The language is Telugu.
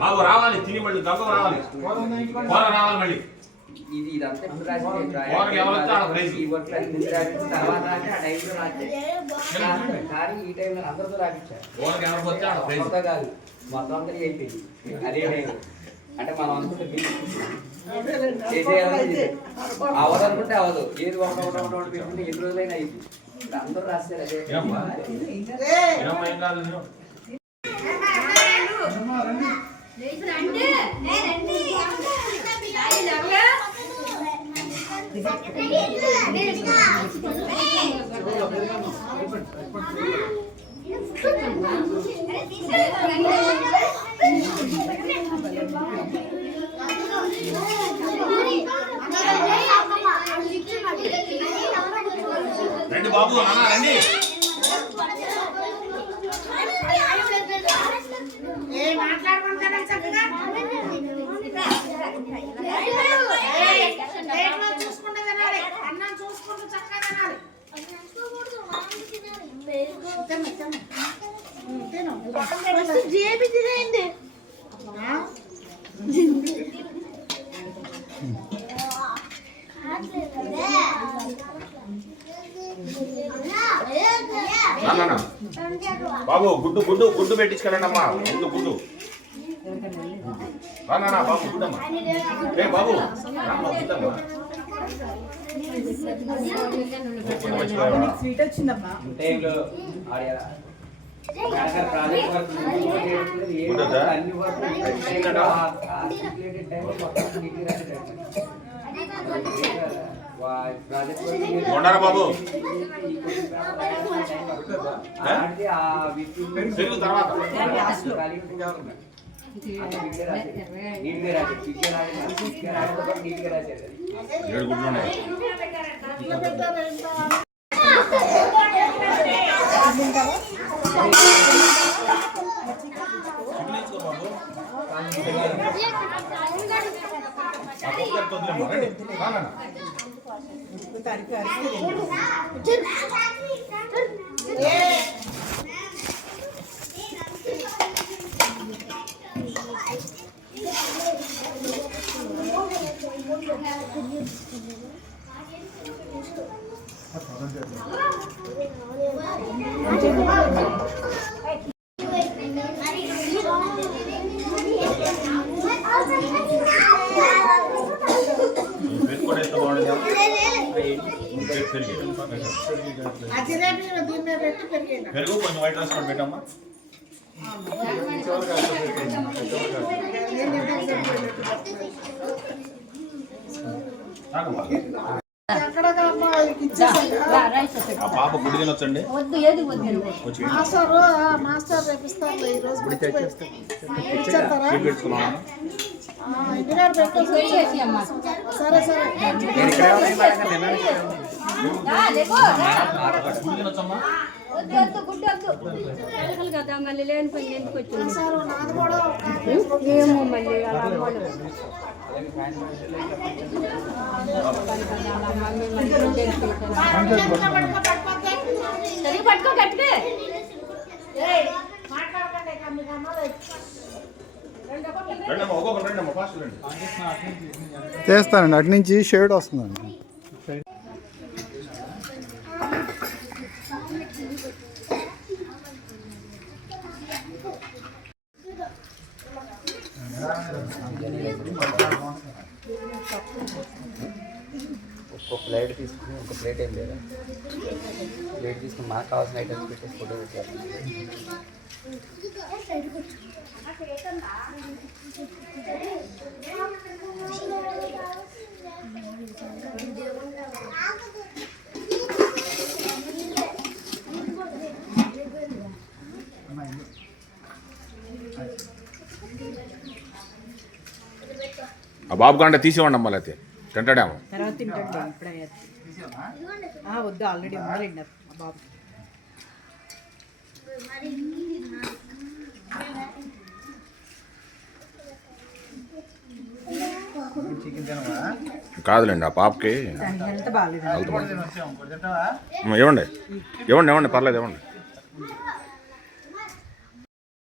బాబు రావాలి తిని మళ్ళీ దెబ్బ రావాలి. కూర రావాలి మళ్ళీ. ఇది ఇదంతా రాసింది కానీ ఈ టైంలో అందరితో రాపించారు మొత్తం అందరికి అయిపోయింది. అదే టైం అంటే మనం అనుకుంటే చేసేయాలని అవదు అనుకుంటే అవదు ఏది ఒకటి పెట్టుకుంటే ఎన్ని రోజులైనా ఇప్పుడు అందరూ రాస్తారు అదే? ఏమ్మా, ఏం కాదు తిను. రండి బాబు అన్న రండి మాట్లాడుకుంటారా చక్కగా ఏ, ప్లేట్లో చూసుకుంటూ తినాలి అన్నం చూసుకుంటూ చక్కగా తినాలి తిను, తిను. ఉమ్, తిను. జేబీ తినేయండి ఆ? అన్న, అన్న. బాబు గుడ్డు గుడ్డు గుడ్డు పెట్టించుకెళ్ళండి అమ్మా గుడ్డు. గుడ్డు బాబు గుడ్డమ్మా. ఏ బాబు. గుడ్డమ్మా. ప్రాజెక్ట్ వర్క్ ఉంటుందా? అన్ని వర్క్ టైంలో రిలేటెడ్ టైంలో మొత్తం నీట్గా రాసే ప్రాజెక్ట్ వర్క్ ఉన్నారా బాబు? ఆడితే ఆ విత్తు పెరుగు తర్వాత ఏడు గుడ్లు ఉన్నాయి బాబు ఆ కుక్కర్ వదిలేమ్మా, రండి. రా నాన్న. ఈ పెరుగు కూడా వేస్తే బాగుండేదా? పెరుగు, కొంచెం వైట్ రైస్ కూడా పెట్టమ్మా పాప గుడి తినొచ్చండి మాస్టర్ మాస్టర్ రేపిస్తాను ఈ రోజు సరే సరే కదా మళ్ళీ లేని పని ఎందుకు వచ్చింది? ఏమో మళ్ళీ అలా అమ్మలు. పట్టుకో గట్టిగా. చేస్తానండి అటు నుంచి షేడ్ వస్తుందండి. ఒక్క ప్లేట్ తీసుకుని ఒక ప్లేట్ ఏం లేదా ప్లేట్ తీసుకుని మనకు కావాల్సిన ఐటమ్స్ పెట్టేసి ఫోటో పెట్టారు ఆ బాబు కంటే తీసివ్వండి అమ్మా లేకపోతే తింటాడేమో. తర్వాత తింటాడు ఇప్పుడే ఆ, వద్దు ఆల్రెడీ ఉన్నారండి బాబు ఆ చికెన్ తినవా కాదులేండి ఆ పాపకి ఇవ్వండి. ఇవ్వండి ఇవ్వండి పర్లేదు ఇవ్వండి.